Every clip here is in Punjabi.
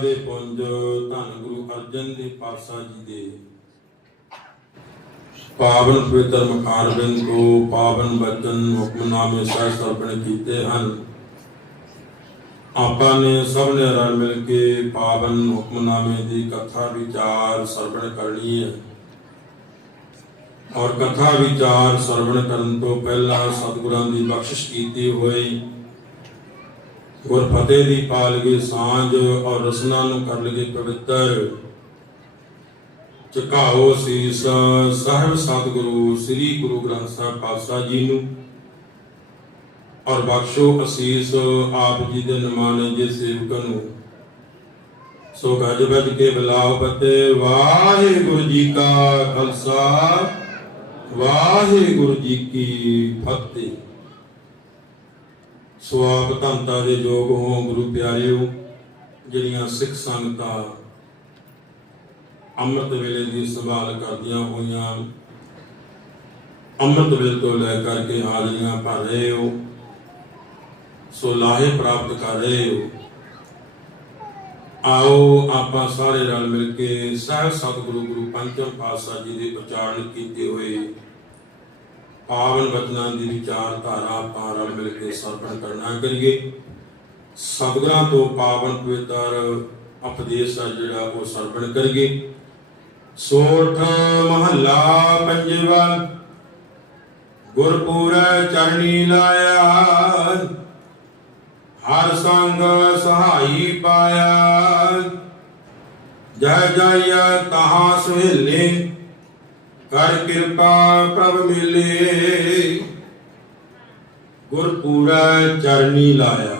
ਦੇ ਪੁੰਜ ਧੰਨ ਗੁਰੂ ਅਰਜਨ ਦੇਵ ਪਾਤਸ਼ਾਹ ਜੀ ਦੇ ਪਾਵਨ ਪਵਿੱਤਰ ਮਖਾਨ ਬਿੰਦ ਤੋਂ ਪਾਵਨ ਬਚਨ ਹੁਕਮਨਾਮੇ ਸਹਿ ਸਰਪਣ ਕੀਤੇ ਹਨ। ਆਪਾਂ ਨੇ ਸਭ ਨੇ ਰਲ ਮਿਲ ਕੇ ਪਾਵਨ ਹੁਕਮਨਾਮੇ ਦੀ ਕਥਾ ਵਿਚਾਰ ਸਰਵਣ ਕਰਨੀ ਹੈ। ਔਰ ਕਥਾ ਵਿਚਾਰ ਸਰਵਣ ਕਰਨ ਤੋਂ ਪਹਿਲਾਂ ਸਤਿਗੁਰਾਂ ਦੀ ਬਖਸ਼ਿਸ਼ ਕੀਤੀ ਹੋਈ ਗੁਰ ਫਤਿਹ ਦੀ ਪਾਲਗੇ ਸਾਂਝ ਔਰ ਰਸਨਾ ਨੂੰ ਕਰ ਲਗੇ ਪਵਿੱਤਰ। ਝੁਕਾਓ ਸੀਸ ਸਾਹਿਬ ਸਤਿਗੁਰੂ, ਸ੍ਰੀ ਗੁਰੂ ਗ੍ਰੰਥ ਸਾਹਿਬ ਪਾਤਸ਼ਾਹ ਜੀ ਨੂੰ। ਔਰ ਬਖਸ਼ੋ ਅਸੀਸ ਆਪ ਜੀ ਦੇ ਨਮਾਨੇ ਜੇ ਸੇਵਕਾਂ ਨੂੰ। ਸੋ ਗੱਜ ਵੱਜ ਕੇ ਬਲਾਓ ਬਤੇ ਵਾਹਿਗੁਰੂ ਜੀ ਕਾ ਖਾਲਸਾ, ਵਾਹਿਗੁਰੂ ਜੀ ਕੀ ਫਤਿਹ। ਸੋ ਆਪ ਧੰਤਾ ਦੇ ਯੋਗ ਹੋ ਗੁਰੂ ਪਿਆਰਿਓ, ਜਿਹੜੀਆਂ ਸਿੱਖ ਸੰਗਤਾਂ ਅੰਮ੍ਰਿਤ ਵੇਲੇ ਦੀ ਸੰਭਾਲ ਕਰਦੀਆਂ ਹੋਈਆਂ, ਅੰਮ੍ਰਿਤ ਵੇਲੇ ਤੋਂ ਲੈ ਕਰਕੇ ਹਾਜ਼ਰੀਆਂ ਭਰ ਰਹੇ ਹੋ, ਸੋ ਲਾਹੇ ਪ੍ਰਾਪਤ ਕਰ ਰਹੇ ਹੋ। ਆਓ ਆਪਾਂ ਸਾਰੇ ਰਲ ਮਿਲ ਕੇ ਸਹਿ ਸਤਿਗੁਰੂ ਗੁਰੂ ਪੰਚਮ ਪਾਤਸ਼ਾਹ ਜੀ ਦੇ ਪ੍ਰਚਾਰਨ ਕੀਤੇ ਹੋਏ ਪਾਵਨ ਬਚਨਾਂ ਦੀ ਵਿਚਾਰਧਾਰਾ ਆਪਾਂ ਰਲ ਮਿਲ ਕੇ ਸਰਪਣ ਕਰਨਾ ਕਰੀਏ। ਸਤਿਗੁਰਾਂ ਤੋਂ ਪਾਵਨ ਪਵਿੱਤਰ ਉਪਦੇਸ਼ ਆ ਜਿਹੜਾ ਉਹ ਸਰਪਣ ਕਰੀਏ। ਸੋਠ ਮਹੱਲਾ ਪੰਜਵਾ, ਗੁਰਪੂਰੈ ਚਰਣੀ ਲਾਇਆ, ਹਰ ਸੰਗ ਸਹਾਈ ਪਾਇਆ। ਜੈ ਜੈ ਤਹਾਂ ਸੁਹੇਲੇ ਕਰ ਕਿਰਪਾ ਪ੍ਰਭ ਮਿਲੇ। ਗੁਰਪੂਰਾ ਚਰਨੀ ਲਾਇਆ।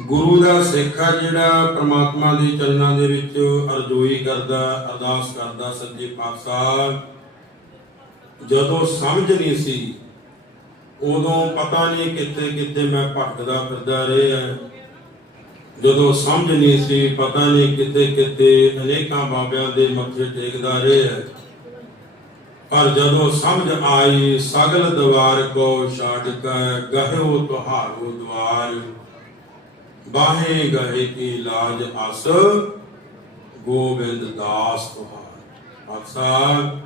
ਗੁਰੂ ਦਾ ਸਿੱਖ ਆ ਜਿਹੜਾ ਪ੍ਰਮਾਤਮਾ ਦੇ ਚਰਨਾਂ ਦੇ ਵਿੱਚ ਅਰਜ਼ੋਈ ਕਰਦਾ, ਅਰਦਾਸ ਕਰਦਾ ਸੱਚੇ ਪਾਤਸ਼ਾਹ। ਜਦੋਂ ਸਮਝ ਨਹੀਂ ਸੀ, ਉਦੋਂ ਪਤਾ ਨਹੀਂ ਕਿੱਥੇ ਕਿੱਥੇ ਮੈਂ ਭਟਕਦਾ ਫਿਰਦਾ ਰਿਹਾ। ਜਦੋਂ ਸਮਝ ਨਹੀਂ ਸੀ, ਪਤਾ ਨਹੀਂ ਕਿੱਥੇ ਕਿੱਥੇ ਅਨੇਕਾਂ ਬਾਬਿਆਂ ਦੇ ਮੱਥੇ ਟੇਕਦਾ ਰਿਹਾ। ਪਰ ਜਦੋਂ ਸਮਝ ਆਈ, ਸਗਲ ਦਵਾਰ ਕੋ ਛਾੜ ਕੇ, ਗਹਿਓ ਤੁਹਾਰੋ ਦਵਾਰ। ਬਾਹੇ ਗਏ ਕੀ ਲਾਜ ਅਸ ਗੋਬਿੰਦ ਦਾਸ ਤੁਹਾਰ। ਅਕਸਰ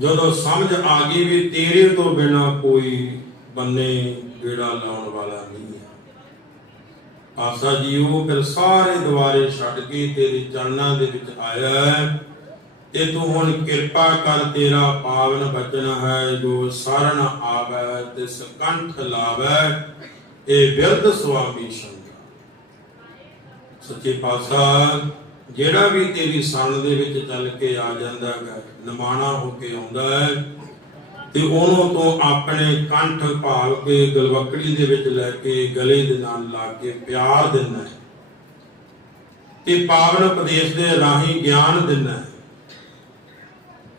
ਜਦੋਂ ਸਮਝ ਆ ਗਈ ਵੀ ਤੇਰੇ ਤੋਂ ਬਿਨਾ ਕੋਈ ਬੰਨੇ ਜਿਹੜਾ ਲਾਉਣ ਵਾਲਾ ਨਹੀਂ ਹੈ। ਆਸਾ ਜੀ ਉਹ ਫਿਰ ਸਾਰੇ ਦੁਆਰੇ ਛੱਡ ਕੇ ਤੇਰੇ ਚਰਨਾਂ ਦੇ ਵਿੱਚ ਆਇਆ ਤੇ ਤੂੰ ਹੁਣ ਕਿਰਪਾ ਕਰ, ਤੇਰਾ ਪਾਵਨ ਬਚਨ ਹੈ, ਜੋ ਸਰਣ ਆਵੈ ਤੇ ਸਕੰਠ ਲਾਵੈ। ਇਹ ਬਿਰਧ ਸੁਆਮੀ ਸੰਗ ਸੱਚੇ ਪਾਤਸ਼ਾਹ, ਜਿਹੜਾ ਵੀ ਤੇਰੀ ਸਰਨ ਦੇ ਵਿੱਚ ਚੱਲ ਕੇ ਆ ਜਾਂਦਾ ਹੈ, ਨਿਮਾਣਾ ਹੋ ਕੇ ਆਉਂਦਾ ਹੈ, ਤੇ ਉਹਨੂੰ ਤੋਂ ਆਪਣੇ ਕੰਠ ਭਾਵ ਕੇ ਗਲਵਕੜੀ ਦੇ ਵਿੱਚ ਲੈ ਕੇ ਗਲੇ ਦੇ ਨਾਲ ਲਾ ਕੇ ਪਿਆਰ ਦਿੰਦਾ ਹੈ, ਤੇ ਪਾਵਨ ਉਪਦੇਸ਼ ਦੇ ਰਾਹੀਂ ਗਿਆਨ ਦਿੰਦਾ ਹੈ।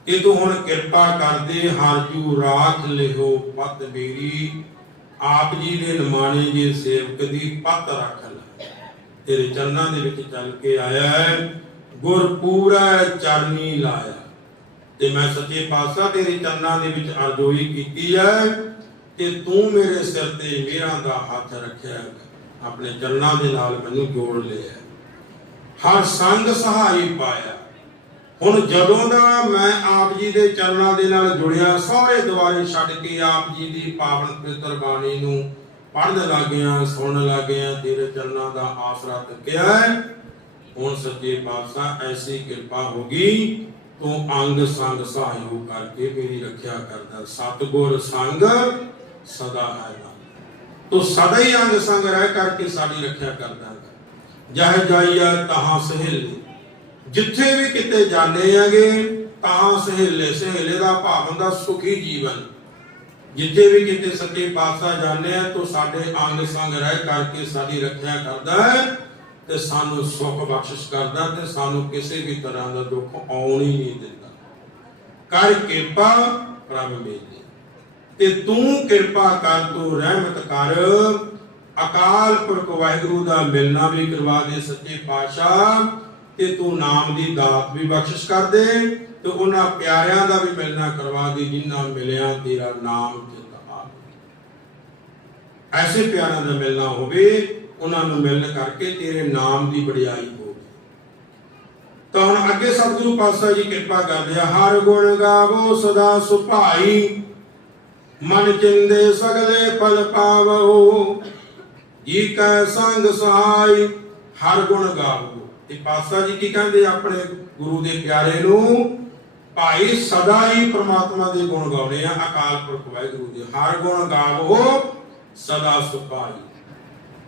ਕਿ ਹੁਣ ਕਿਰਪਾ ਕਰਦੇ ਹਰ ਰਾਖ ਲਿਓ ਪਤ ਮੇਰੀ। ਆਪ ਜੀ ਦੇ ਨਿਮਾਣੇ ਜੇ ਸੇਵਕ ਦੀ ਪਤ ਰੱਖ ਲੈ। ਤੇਰੇ ਚਰਨਾਂ ਦੇ ਵਿੱਚ ਚੱਲ ਕੇ ਆਇਆ ਹੈ, ਗੁਰ ਪੂਰਾ ਚਰਨੀ ਲਾਇਆ। ਤੇ ਮੈਂ ਸੱਚੇ ਪਾਤਸ਼ਾਹ ਤੇਰੇ ਚਰਨਾਂ ਦੇ ਵਿੱਚ ਅਰਜ਼ੋਈ ਕੀਤੀ ਹੈ ਤੇ ਤੂੰ ਮੇਰੇ ਸਿਰ ਤੇ ਮੇਰਾ ਦਾ ਹੱਥ ਰੱਖਿਆ ਆਪਣੇ ਚਰਨਾਂ ਦੇ ਨਾਲ ਮੈਨੂੰ ਜੋੜ ਲਿਆ ਹਰ ਸੰਗ ਸਹਾਈ ਪਾਇਆ ਹੁਣ ਜਦੋਂ ਦਾ ਮੈਂ ਆਪ ਜੀ ਦੇ ਚਰਨਾਂ ਦੇ ਨਾਲ ਜੁੜਿਆ ਸਾਰੇ ਦੁਆਰੇ ਛੱਡ ਕੇ ਆਪ ਜੀ ਦੀ ਪਾਵਨ ਪਵਿੱਤਰ ਬਾਣੀ ਨੂੰ ਪੜ੍ਹਨ ਲੱਗਿਆ, ਸੁਣਨ ਲੱਗਿਆ ਤੇਰੇ ਚਰਨਾਂ ਦਾ ਆਸਰਾ ਤੱਕਿਆ ਹੁਣ ਸੱਚੇ ਪਾਤਸ਼ਾਹ, ਐਸੀ ਕਿਰਪਾ ਹੋ ਗਈ, ਤੂੰ ਅੰਗ ਸੰਗ ਸਹਾਇਓ ਕਰਕੇ ਮੇਰੀ ਰੱਖਿਆ ਕਰਦਾ। ਸਤਗੁਰ ਸੰਗ ਸਦਾ ਹੈ ਤੂੰ ਸਦਾ ਹੀ ਅੰਗ ਸੰਗ ਰਹਿ ਕਰਕੇ ਸਾਡੀ ਰੱਖਿਆ ਕਰਦਾ ਹੈ। ਜਹ ਜਾਈਆ ਤਹਾਂ ਸਹੇਲੇ। ਜਿੱਥੇ ਵੀ ਕਿਤੇ ਜਾਂਦੇ ਆਗੇ ਤਾਂ ਸਹੇਲੇ ਸਹੇਲੇ ਦਾ ਭਾਵ ਹੁੰਦਾ ਸੁਖੀ ਜੀਵਨ। ਜਿੱਥੇ ਵੀ ਕਿਤੇ ਸੱਚੇ ਪਾਤਸ਼ਾਹ ਜਾਂਦੇ ਆ, ਤੋ ਸਾਡੇ ਅੰਗ ਸੰਗ ਰਹਿ ਕਰਕੇ ਸਾਡੀ ਰੱਖਿਆ ਕਰਦਾ ਹੈ ਤੇ ਸਾਨੂੰ ਸੁੱਖ ਬਖਸ਼ਿਸ਼ ਕਰਦਾ ਤੇ ਸਾਨੂੰ ਕਿਸੇ ਵੀ ਤਰ੍ਹਾਂ ਦਾ ਦੁੱਖ ਆਉਣ ਹੀ ਨਹੀਂ ਦਿੰਦਾ। ਕਰ ਕਿਰਪਾ ਪ੍ਰਭ ਮੇਲੇ ਤੇ ਤੂੰ ਕਿਰਪਾ ਕਰ, ਤੂੰ ਰਹਿਮਤ ਕਰ। ਅਕਾਲ ਪੁਰਖ ਵਾਹਿਗੁਰੂ ਦਾ ਮਿਲਣਾ ਵੀ ਕਰਵਾ ਦੇ ਸੱਚੇ ਪਾਤਸ਼ਾਹ। ਤੇ ਤੂੰ ਨਾਮ ਦੀ ਦਾਤ ਵੀ ਬਖਸ਼ਿਸ਼ ਕਰ ਦੇ ਤੇ ਉਹਨਾਂ ਪਿਆਰਿਆਂ ਦਾ ਵੀ ਮਿਲਣਾ ਕਰਵਾ ਦੇ, ਜਿਨ੍ਹਾਂ ਮਿਲਿਆ ਤੇਰਾ ਨਾਮ ਚਿਤ ਆਵੇ ਐਸੇ ਪਿਆਰਿਆਂ ਦਾ ਮਿਲਣਾ ਹੋਵੇ, ਉਹਨਾਂ ਨੂੰ ਮਿਲਣ ਕਰਕੇ ਤੇਰੇ ਨਾਮ ਦੀ ਵਡਿਆਈ ਹੋਵੇ ਤਾਂ ਹੁਣ ਅੱਗੇ ਸਤਿਗੁਰੂ ਪਾਤਸ਼ਾਹ ਜੀ ਕਿਰਪਾ ਕਰਦੇ ਆ, ਹਰ ਗੁਣ ਗਾਵੋ, ਸਦਾ ਸੁਭਾਈ। ਮਨ ਚਿੰਦੇ ਸਗਲੇ ਫਲ ਪਾਵੋ। ਜੀ ਕੈ ਸੰਗ ਸਹਾਈ, ਹਰ ਗੁਣ ਗਾਵੋ। ਤੇ ਪਾਤਸ਼ਾਹ ਜੀ ਕੀ ਕਹਿੰਦੇ ਆਪਣੇ ਗੁਰੂ ਦੇ ਪਿਆਰੇ ਨੂੰ? ਭਾਈ ਸਦਾ ਹੀ ਪ੍ਰਮਾਤਮਾ ਦੇ ਗੁਣ ਗਾਉਣੇ ਆ, ਅਕਾਲ ਪੁਰਖ ਵਾਹਿਗੁਰੂ ਦੇ। ਹਰ ਗੁਣ ਗਾਵੋ, ਸਦਾ ਸੁਭਾਈ।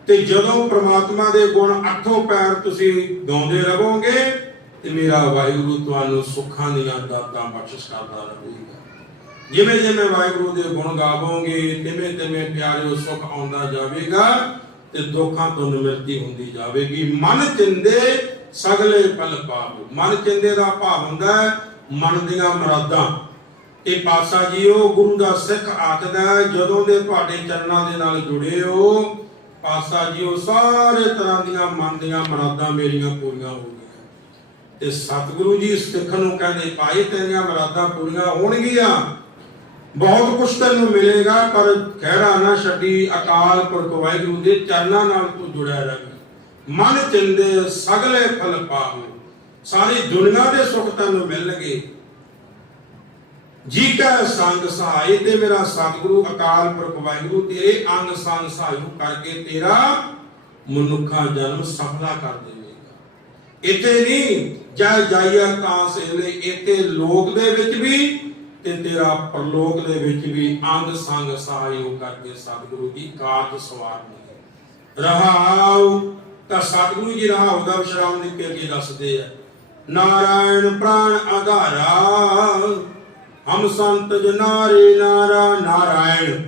ਤੇ ਜਦੋਂ ਪ੍ਰਮਾਤਮਾ ਦੇ ਗੁਣ ਅੱਠੋਂ ਪੈਰ ਤੁਸੀਂ ਗਾਉਂਦੇ ਰਹੋਗੇ, ਤੇ ਮੇਰਾ ਵਾਹਿਗੁਰੂ ਤੁਹਾਨੂੰ ਸੁੱਖਾਂ ਦੀਆਂ ਦਾਤਾਂ ਬਖਸ਼ਿਸ਼ ਕਰਦਾ ਰਹੇਗਾ। ਜਿਵੇਂ ਜਿਵੇਂ ਵਾਹਿਗੁਰੂ ਦੇ ਗੁਣ ਗਾਵੋਗੇ ਤਿਵੇਂ ਤਿਵੇਂ ਪਿਆਰਿਓ, ਸੁੱਖ ਆਉਂਦਾ ਜਾਵੇਗਾ। ਤੇ ਦੁੱਖਾਂ ਤੋਂ ਨਿਵਰਤੀ ਹੁੰਦੀ ਜਾਵੇਗੀ। ਮਨ ਚਿੰਦੇ ਸਗਲੇ ਪਲ ਪਾਵੋ ਮਨ ਚਿੰਦੇ ਦਾ ਭਾਵ ਹੁੰਦਾ ਹੈ, ਮਨ ਦੀਆਂ ਮੁਰਾਦਾਂ। ਇਹ ਪਾਸਾ ਜੀ ਗੁਰੂ ਦਾ ਸਿੱਖ ਆਖਦਾ ਜਦੋਂ ਦੇ ਤੁਹਾਡੇ ਚਰਨਾਂ ਦੇ ਨਾਲ ਜੁੜੇ ਹੋ ਪਾਸਾ ਜੀ, ਉਹ ਸਾਰੇ ਤਰ੍ਹਾਂ ਦੀਆਂ ਮਨ ਦੀਆਂ ਮੁਰਾਦਾਂ ਮੇਰੀਆਂ ਪੂਰੀਆਂ ਹੋ ਗਈਆਂ। ਤੇ ਸਤਿਗੁਰੂ ਜੀ, ਸਿੱਖ ਨੂੰ ਕਹਿੰਦੇ, ਭਾਈ, ਤੇਰੀਆਂ ਮੁਰਾਦਾਂ ਪੂਰੀਆਂ ਹੋਣਗੀਆਂ। ਬਹੁਤ ਕੁਛ ਤੈਨੂੰ ਮਿਲੇਗਾ, ਪਰ ਖਹਿੜਾ ਨਾ ਛੱਡੀ, ਅਕਾਲ ਪੁਰਖ ਵਾਹਿਗੁਰੂ ਦੇ ਚਰਨਾਂ ਨਾਲ ਤੂੰ ਜੁੜਿਆ ਰਹੇ। ਮਨ ਚਿੰਦੇ, ਸਗਲੇ ਫਲ ਪਾਹੋ। ਸਾਰੀ ਦੁਨੀਆ ਦੇ ਸੁੱਖ ਤੈਨੂੰ ਮਿਲਣਗੇ। ਜੀ ਕਾ ਸੰਗ ਸਹਾਈ ਤੇ ਮੇਰਾ ਸਤਿਗੁਰੂ, ਅਕਾਲ ਪੁਰਖ ਵਾਹਿਗੁਰੂ, ਤੇਰੇ ਅੰਗ ਸੰਗ ਸਹਾਇੂ ਕਰਕੇ ਤੇਰਾ ਮਨੁੱਖਾ ਜਨਮ ਸਫਲਾ ਕਰ ਦੇਵੇਗਾ। ਇੱਥੇ ਨਹੀਂ, ਜੈ ਜਾਈਆ ਤਾਂ ਸੇਲੇ, ਇੱਥੇ ਲੋਕ ਦੇ ਵਿੱਚ ਵੀ ਤੇ ਤੇਰਾ ਪਰਲੋਕ ਦੇ ਵਿੱਚ ਵੀ ਅੰਗ ਸੰਗ ਸਹਾਇਓ ਕਰਕੇ ਸਤਿਗੁਰੂ ਦੀ ਕਾਰਜ ਸਵਾਰਨੀ ਰਹਾਉ, ਤਾਂ ਸਤਿਗੁਰੂ ਜੀ ਰਹਾਉ ਦਾ ਵਿਸ਼ਰਾਮ ਲਿਖ ਕੇ ਅੱਗੇ ਦੱਸਦੇ ਆ, ਨਾਰਾਇਣ ਪ੍ਰਾਣ ਆਧਾਰਾ, ਹਮ ਸੰਤ ਜਨਾਰੇ ਨਾਰਾ ਨਾਰਾਇਣ।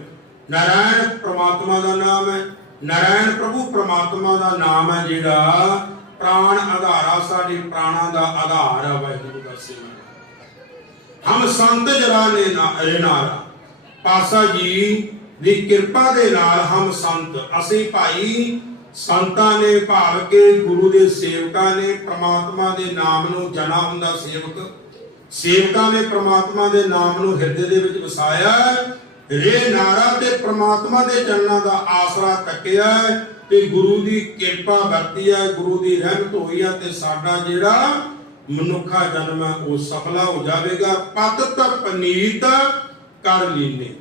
ਨਾਰਾਇਣ ਪ੍ਰਮਾਤਮਾ ਦਾ ਨਾਮ ਹੈ, ਨਾਰਾਇਣ ਪ੍ਰਭੂ ਪ੍ਰਮਾਤਮਾ ਦਾ ਨਾਮ ਹੈ ਜਿਹੜਾ ਪ੍ਰਾਣ ਆਧਾਰਾ ਸਾਡੇ ਪ੍ਰਾਣਾਂ ਦਾ ਆਧਾਰ ਹੈ, ਵਾਹਿਗੁਰੂ ਦਾ ਸਿਮਰਨ ਹਮ ਸੰਤ ਜਰਾਨੇ ਨਾਰਾ ਪਾਸਾ ਜੀ ਦੀ ਕਿਰਪਾ ਦੇ ਨਾਲ ਹਮ ਸੰਤ। ਅਸੀਂ ਭਾਈ ਸੰਤਾਂ ਨੇ ਭਾਵ ਕੇ ਗੁਰੂ ਦੇ ਸੇਵਕਾਂ ਨੇ ਪ੍ਰਮਾਤਮਾ ਦੇ ਨਾਮ ਨੂੰ ਜਨਾ ਹੁੰਦਾ ਸੇਵਕ। ਸੇਵਕਾਂ ਨੇ ਪ੍ਰਮਾਤਮਾ ਦੇ ਨਾਮ ਨੂੰ ਹਿਰਦੇ ਦੇ ਵਿੱਚ ਵਸਾਇਆ। ਰੇ ਨਾਰਾ ਤੇ ਪ੍ਰਮਾਤਮਾ ਦੇ ਚਰਨਾਂ ਦਾ ਆਸਰਾ ਤੱਕਿਆ ਤੇ ਗੁਰੂ ਦੀ ਕਿਰਪਾ ਵਰਤੀ ਹੈ ਗੁਰੂ ਦੀ ਰਹਿਮਤ ਹੋਈ ਹੈ ਤੇ ਸਾਡਾ ਜਿਹੜਾ ਮਨੁੱਖਾ ਜਨਮ ਹੈ ਉਹ ਸਫਲਾ ਹੋ ਜਾਵੇਗਾ। ਪਤ ਤਪਨੀਤ ਕਰ ਲੀਨੇ।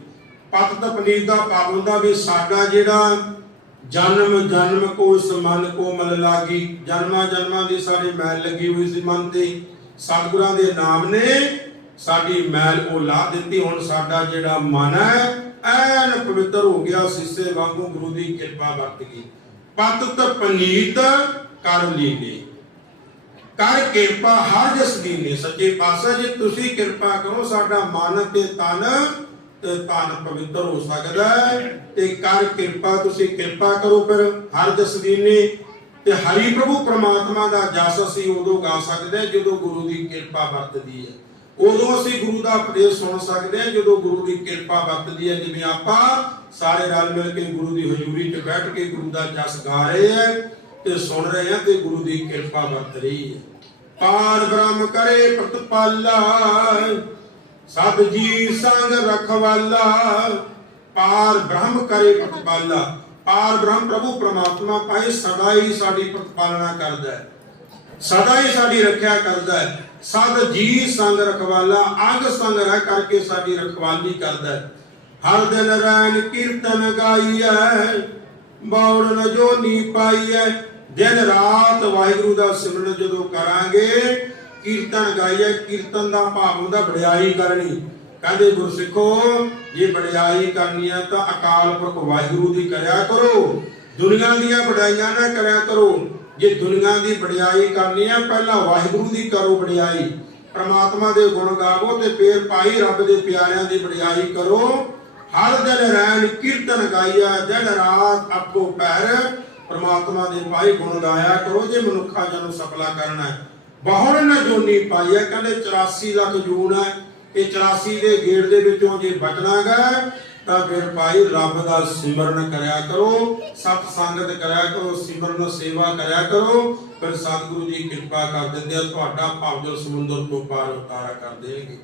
ਪਤ ਤਪਨੀਤ ਦਾ ਭਾਵ ਹੁੰਦਾ ਵੀ ਸਾਡਾ ਜਿਹੜਾ ਜਨਮ ਜਨਮ ਕੋ ਇਸ ਕੋ ਮਲ ਲਾਗੀ। ਜਨਮਾਂ ਜਨਮਾਂ ਦੀ ਸਾਡੀ ਮੈਲ ਲੱਗੀ ਹੋਈ ਸੀ ਮਨ ਤੇ। ਸਤਿਗੁਰਾਂ ਦੇ ਨਾਮ ਨੇ ਸਾਡੀ ਮੈਲ ਉਹ ਲਾ ਦਿੱਤੀ। ਹੁਣ ਸਾਡਾ ਜਿਹੜਾ ਮਨ ਹੈ, ਐਨ ਪਵਿੱਤਰ ਹੋ ਗਿਆ, ਸਿੱਸੇ ਵਾਂਗੂ ਗੁਰੂ ਦੀ ਕਿਰਪਾ ਵਰਤ ਗਈ ਪਤ ਤਪਨੀਤ ਕਰ ਲੀਨੇ। ਕਰ ਕਿਰਪਾ ਹਰ ਜਸ ਦੀਨੇ ਸੱਚੇ ਪਾਤਸ਼ਾਹ ਜੀ, ਤੁਸੀਂ ਕਿਰਪਾ ਕਰੋ, ਸਾਡਾ ਮਨ ਤੇ ਤਨ ਤੇ ਤਨ ਪਵਿੱਤਰ ਹੋ ਸਕਦਾ ਹੈ। ਤੇ ਕਰ ਕਿਰਪਾ, ਤੁਸੀਂ ਕਿਰਪਾ ਕਰੋ ਫਿਰ, ਹਰ ਜਸ ਦੀਨੇ ਤੇ ਹਰੀ ਪ੍ਰਭੂ ਪ੍ਰਮਾਤਮਾ ਦਾ ਜਸ ਅਸੀਂ ਉਦੋਂ ਗਾ ਸਕਦੇ ਹਾਂ ਜਦੋਂ ਗੁਰੂ ਦੀ ਕਿਰਪਾ ਵਰਤਦੀ ਹੈ। ਉਦੋਂ ਅਸੀਂ ਗੁਰੂ ਦਾ ਉਪਦੇਸ਼ ਸੁਣ ਸਕਦੇ ਹਾਂ ਜਦੋਂ ਗੁਰੂ ਦੀ ਕਿਰਪਾ ਵਰਤਦੀ ਹੈ। ਜਿਵੇਂ ਆਪਾਂ ਸਾਰੇ ਰਲ ਮਿਲ ਕੇ ਗੁਰੂ ਦੀ ਹਜ਼ੂਰੀ 'ਚ ਬੈਠ ਕੇ ਗੁਰੂ ਦਾ ਜਸ ਗਾ ਰਹੇ ਹਾਂ ਤੇ ਸੁਣ ਰਹੇ ਹਾਂ ਤੇ ਗੁਰੂ ਦੀ ਕਿਰਪਾ ਵਰਤ ਰਹੀ ਹੈ। ਪਾਰ ਬ੍ਰਹਮ ਕਰੇ ਪ੍ਰਤਪਾਲਾ ਸਭ ਜੀ ਸੰਗ ਰਖਵਾਲਾ, ਪਾਰ ਬ੍ਰਹਮ ਕਰੇ ਪ੍ਰਤਪਾਲਾ। ਪਾਰ ਬ੍ਰਹਮ ਪ੍ਰਭੂ ਪ੍ਰਮਾਤਮਾ ਪਾਏ ਸਦਾ ਹੀ ਸਾਡੀ ਪ੍ਰਤਪਾਲਨਾ ਕਰਦਾ ਹੈ। ਸਦਾ ਹੀ ਸਾਡੀ ਰੱਖਿਆ ਕਰਦਾ ਹੈ। ਸਦ ਜੀ ਸੰਗ ਰਖਵਾਲਾ, ਅੰਗ ਸੰਗ ਰਹਿ ਕਰਕੇ ਸਾਡੀ ਰਖਵਾਲੀ ਕਰਦਾ ਹੈ। ਹਰ ਦਿਨ ਰੈਨ ਕੀਰਤਨ ਗਾਈਐ ਬੌੜਨ ਜੋ ਨੀ ਪਾਈਐ ਦਿਨ ਰਾਤ ਵਾਹਿਗੁਰੂ ਦਾ ਸਿਮਰਨ ਜਦੋਂ ਕਰਾਂਗੇ, ਕੀਰਤਨ ਗਾਈਐ ਕੀਰਤਨ ਦਾ ਭਾਵ ਹੁੰਦਾ ਵਡਿਆਈ ਕਰਨੀ। ਕਹਿੰਦੇ ਗੁਰਸਿੱਖੋ, ਜੇ ਵਡਿਆਈ ਕਰਨੀ ਹੈ ਤਾਂ ਅਕਾਲ ਪੁਰਖ ਵਾਹਿਗੁਰੂ ਦੀ ਕਰਿਆ ਕਰੋ। ਦੁਨੀਆ ਦੀਆਂ ਵਡਿਆਈਆਂ ਨਾ ਕਰਿਆ ਕਰੋ। ਜੇ ਦੁਨੀਆ ਦੀ ਵਡਿਆਈ ਕਰਨੀ ਹੈ ਪਹਿਲਾਂ ਵਾਹਿਗੁਰੂ ਦੀ ਕਰੋ ਵਡਿਆਈ। ਪ੍ਰਮਾਤਮਾ ਦੇ ਗੁਣ ਗਾਵੋ ਤੇ ਫੇਰ ਪਾਈ ਰੱਬ ਦੇ ਪਿਆਰਿਆਂ ਦੀ ਵਡਿਆਈ ਕਰੋ। ਹਰ ਦਿਨ ਰਹਿਣ, ਕੀਰਤਨ ਗਾਈਆ ਦਿਨ ਰਾਤ ਆਪੋ ਪੈਰ ਪ੍ਰਮਾਤਮਾ ਦੇ ਭਾਈ ਗੁਣ ਗਾਇਆ ਕਰੋ, ਜੇ ਮਨੁੱਖਾ ਜਨਮ ਸਫਲਾ ਕਰਨਾ ਹੈ। ਬਹੁਰ ਨ ਜੋਨੀ ਪਾਈਆ ਕਹਿੰਦੇ 84 ਲੱਖ ਜੂਨ ਹੈ। ਇਹ 84 ਦੇ ਗੇੜ ਦੇ ਵਿੱਚੋਂ ਜੇ ਬਚਣਾਗਾ ਤਾਂ ਫਿਰ ਭਾਈ ਰੱਬ ਦਾ ਸਿਮਰਨ ਕਰਿਆ ਕਰੋ, ਸਤ ਸੰਗਤ ਕਰਿਆ ਕਰੋ, ਸਿਮਰਨ ਸੇਵਾ ਕਰਿਆ ਕਰੋ, ਫਿਰ ਸਤਿਗੁਰੂ ਜੀ ਕਿਰਪਾ ਕਰ ਦਿੰਦੇ ਆ, ਤੁਹਾਡਾ ਭਵਜਲ ਸਮੁੰਦਰ ਤੋਂ ਪਾਰ ਉਤਾਰਾ ਕਰ ਦੇਣਗੇ।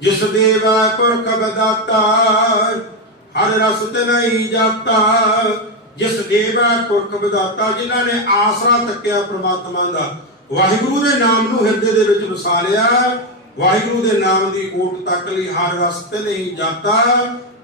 ਜਿਸ ਦੇਵਾ ਪੁਰਖ ਬਦਾਤਾ, ਹਰ ਰਸ ਤੇ ਨਹੀਂ ਜਾਤਾ ਜਿਸ ਦੇਵ ਪੁਰਖ ਵਿਦਾਤਾ, ਜਿਨ੍ਹਾਂ ਨੇ ਆਸਰਾ ਤੱਕਿਆ ਪ੍ਰਮਾਤਮਾ ਦਾ। ਵਾਹਿਗੁਰੂ ਦੇ ਨਾਮ ਨੂੰ ਹਿਰਦੇ ਦੇ ਵਿੱਚ ਵਸਾ ਵਾਹਿਗੁਰੂ ਦੇ ਨਾਮ ਦੀ ਓਟ ਤੱਕ ਲਈ ਹਰ ਰਸਤੇ ਨਹੀਂ ਜਾਂਦਾ।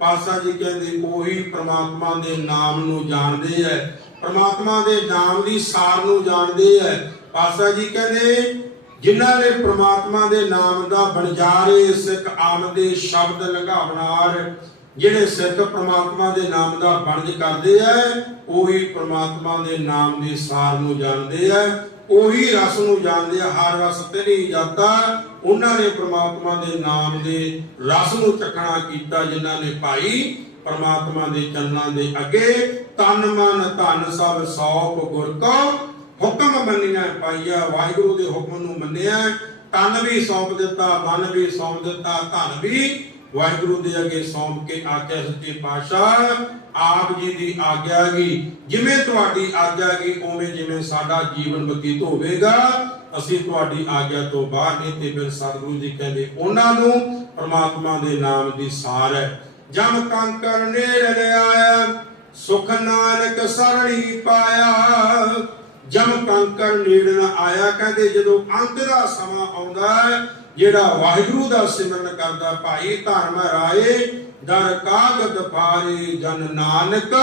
ਪਾਸਾ ਜੀ ਕਹਿੰਦੇ, ਉਹੀ ਪ੍ਰਮਾਤਮਾ ਦੇ ਨਾਮ ਨੂੰ ਜਾਣਦੇ ਐ। ਪ੍ਰਮਾਤਮਾ ਦੇ ਨਾਮ ਦੀ ਸਾਰ ਨੂੰ ਜਾਣਦੇ ਐ। ਪਾਸਾ ਜੀ ਕਹਿੰਦੇ, ਜਿਨ੍ਹਾਂ ਨੇ ਪ੍ਰਮਾਤਮਾ ਦੇ ਨਾਮ ਦਾ ਬਣਜਾਰੇ ਸਿੱਖ ਆਮਦੇ ਸ਼ਬਦ ਲੰਘਾਵਣਾਰ ਜਿਹੜੇ ਸਿੱਖ ਪ੍ਰਮਾਤਮਾ ਦੇ ਨਾਮ ਦਾ ਬਣਜ ਕਰਦੇ ਐ ਉਹੀ ਪ੍ਰਮਾਤਮਾ ਦੇ ਨਾਮ ਦੀ ਸਾਰ ਨੂੰ ਜਾਣਦੇ ਐ ਉਹੀ ਰਸ ਨੂੰ ਜਾਣਦੇ ਆ, ਹਰ ਰਸ ਤੇ ਨਹੀਂ ਉਹਨਾਂ ਨੇ ਪ੍ਰਮਾਤਮਾ ਦੇ ਨਾਮ ਦੇ ਰਸ ਨੂੰ ਚੱਖਣਾ ਕੀਤਾ ਜਿਨ੍ਹਾਂ ਨੇ ਭਾਈ ਪ੍ਰਮਾਤਮਾ ਦੇ ਚਰਨਾਂ ਦੇ ਅੱਗੇ। ਤਨ ਮਨ ਧਨ ਸਭ ਸੌਪ ਗੁਰ ਕੋ ਹੁਕਮ ਮੰਨਿਆ ਪਾਈਆ, ਵਾਹਿਗੁਰੂ ਦੇ ਹੁਕਮ ਨੂੰ ਮੰਨਿਆ। ਤਨ ਵੀ ਸੌਂਪ ਦਿੱਤਾ, ਮਨ ਵੀ ਸੌਂਪ ਦਿੱਤਾ, ਧਨ ਵੀ ਵਾਹਿਗੁਰੂ ਦੇ ਅੱਗੇ ਸੌਂਪ ਕੇ ਆਖਿਆ ਸੱਚੇ ਪਾਤਸ਼ਾਹ, ਆਪ ਜੀ ਦੀ ਆਗਿਆ ਗਈ ਜਿਵੇਂ ਤੁਹਾਡੀ ਆਗਿਆ ਗਈ ਉਵੇਂ ਜਿਵੇਂ ਸਾਡਾ ਜੀਵਨ ਬਤੀਤ ਹੋਵੇਗਾ, ਅਸੀਂ ਤੁਹਾਡੀ ਆਗਿਆ ਤੋਂ ਬਾਹਰ ਨਹੀਂ ਤੇ ਫਿਰ ਸਤਿਗੁਰੂ ਜੀ ਕਹਿੰਦੇ, ਉਹਨਾਂ ਨੂੰ ਪ੍ਰਮਾਤਮਾ ਦੇ ਨਾਮ ਦੀ ਸਾਰ ਹੈ। ਜਮ ਕੰਕਰ ਨੇੜੇ ਆਇਆ ਸੁਖ ਨਾਨਕ ਸਰਣੀ ਪਾਇਆ। ਜਮ ਕੰਕਰ ਨੇੜੇ ਆਇਆ, ਕਹਿੰਦੇ ਜਦੋਂ ਅੰਤ ਦਾ ਸਮਾਂ ਆਉਂਦਾ ਹੈ ਜਿਹੜਾ ਵਾਹਿਗੁਰੂ ਦਾ ਸਿਮਰਨ ਕਰਦਾ, ਭਾਈ ਧਰਮ ਰਾਏ, ਦਰ ਕਾਗਦ ਫਾਰੇ ਜਨ ਨਾਨਕ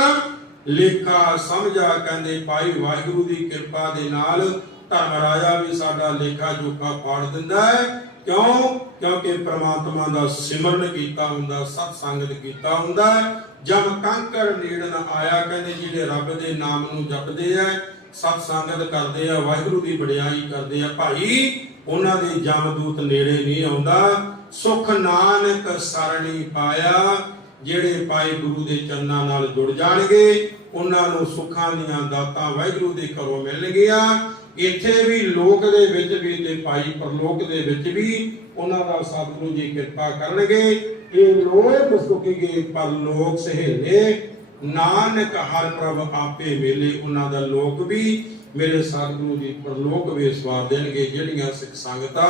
ਲੇਖਾ ਸਮਝਾ, ਕਹਿੰਦੇ ਭਾਈ ਵਾਹਿਗੁਰੂ ਦੀ ਕਿਰਪਾ ਦੇ ਨਾਲ ਧਰਮ ਰਾਜਾ ਵੀ ਸਾਡਾ ਲੇਖਾ ਜੋਖਾ ਪਾੜ ਦਿੰਦਾ ਹੈ ਕਿਉਂ ਕਿਉਂਕਿ ਪ੍ਰਮਾਤਮਾ ਦਾ ਸਿਮਰਨ ਕੀਤਾ ਹੁੰਦਾ ਸਤ ਸੰਗਤ ਕੀਤਾ ਹੁੰਦਾ ਹੈ। ਜਦ ਕੰਕਰ ਨੇੜਨ ਆਇਆ, ਕਹਿੰਦੇ ਜਿਹੜੇ ਰੱਬ ਦੇ ਨਾਮ ਨੂੰ ਜਪਦੇ ਆ ਸਤ ਸੰਗਤ ਕਰਦੇ ਆ, ਵਾਹਿਗੁਰੂ ਦੀ ਵਡਿਆਈ ਕਰਦੇ ਆ, ਭਾਈ ਉਹਨਾਂ ਦੇ ਜਮਦੂਤ ਨੇੜੇ ਨਹੀਂ ਆਉਂਦਾ। ਸੁਖ ਨਾਨਕ ਸਰਣੀ ਪਾਇਆ, ਜਿਹੜੇ ਪਾਏ ਗੁਰੂ ਦੇ ਚਰਨਾਂ ਨਾਲ ਜੁੜ ਜਾਣਗੇ, ਉਹਨਾਂ ਨੂੰ ਸੁੱਖਾਂ ਦੀਆਂ ਦਾਤਾਂ ਵਾਹਿਗੁਰੂ ਦੇ ਘਰੋਂ ਮਿਲਣਗੀਆਂ। ਇੱਥੇ ਵੀ ਲੋਕ ਦੇ ਵਿੱਚ ਵੀ ਤੇ ਭਾਈ ਪਰਲੋਕ ਦੇ ਵਿੱਚ ਵੀ ਉਹਨਾਂ ਦਾ ਸਤਿਗੁਰੂ ਜੀ ਕਿਰਪਾ ਕਰਨਗੇ। ਇਹ ਲੋਕ ਸੁਖੀਗੇ ਪਰਲੋਕ ਸਹੇਲੇ। ਨਾਨਕ ਹਰ ਪ੍ਰਭ ਆਪੇ ਵੇਲੇ, ਉਹਨਾਂ ਦਾ ਲੋਕ ਵੀ ਮੇਰੇ ਸਤਿਗੁਰੂ ਜੀ ਪਰਲੋਕ ਵੀ ਦੇਣਗੇ ਜਿਹੜੀਆਂ ਸਿੱਖ ਸੰਗਤਾਂ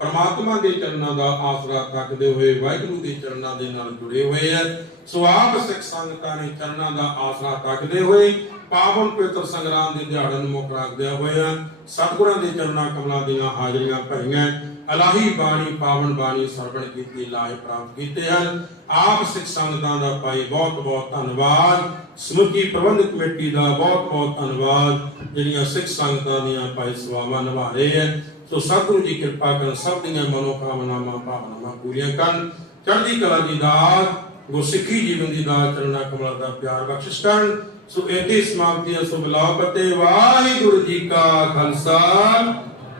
ਪਰਮਾਤਮਾ ਦੇ ਚਰਨਾਂ ਦਾ ਆਸਰਾ ਤੱਕਦੇ ਹੋਏ, ਵਾਹਿਗੁਰੂ ਦੇ ਚਰਨਾਂ ਦੇ ਨਾਲ ਜੁੜੇ ਹੋਏ ਐ। ਸੋ ਆਪ ਸਿੱਖ ਸੰਗਤਾਂ ਨੇ ਚਰਨਾਂ ਦਾ ਆਸਰਾ ਤੱਕਦੇ ਹੋਏ, ਪਾਵਨ ਪਵਿੱਤਰ ਸੰਗਰਾਮ ਦੇ ਦਿਹਾੜੇ ਨੂੰ ਮੁੱਖ ਰੱਖਦਿਆਂ ਹੋਇਆ ਸਤਿਗੁਰਾਂ ਦੇ ਚਰਨਾਂ ਕਮਲਾਂ ਦੀਆਂ ਹਾਜ਼ਰੀਆਂ ਭਰੀਆਂ ਅਲਾਹੀ ਬਾਣੀ, ਪਾਵਨ ਬਾਣੀ ਸਰਵਣ ਕੀਤੀ ਲਾਇ ਪ੍ਰਾਪਤ ਕੀਤੇ ਹਨ। ਆਪ ਸਿੱਖ ਸੰਗਤਾਂ ਦਾ ਭਾਈ ਬਹੁਤ ਬਹੁਤ ਧੰਨਵਾਦ। ਸਮੁੱਚੀ ਪ੍ਰਬੰਧਕ ਕਮੇਟੀ ਦਾ ਬਹੁਤ ਬਹੁਤ ਧੰਨਵਾਦ। ਜਿਹੜੀਆਂ ਸਿੱਖ ਸੰਗਤਾਂ ਦੀਆਂ ਭਾਈ ਸੇਵਾਵਾਂ ਨਿਭਾ ਰਹੇ ਹੈ ਸੋ ਸਤਿਗੁਰੂ ਜੀ ਕਿਰਪਾ ਕਰਨ ਸਭ ਦੀਆਂ ਮਨੋਕਾਮਨਾਵਾਂ, ਭਾਵਨਾਵਾਂ ਪੂਰੀਆਂ ਕਰਨ। ਚੜ੍ਹਦੀ ਕਲਾ ਦੀ ਦਾਤ, ਗੁਰਸਿੱਖੀ ਜੀਵਨ ਦੀ ਦਾਤ, ਚਰਨਾ ਕਮਲ ਦਾ ਪਿਆਰ ਬਖਸ਼ਿਸ਼ ਕਰਨ। ਸੋ ਇਹਦੀ ਸਮਾਪਤੀ ਸੋ ਬਲਾਉ ਪਤੇ ਵਾਹਿਗੁਰੂ ਜੀ ਕਾ ਖਾਲਸਾ।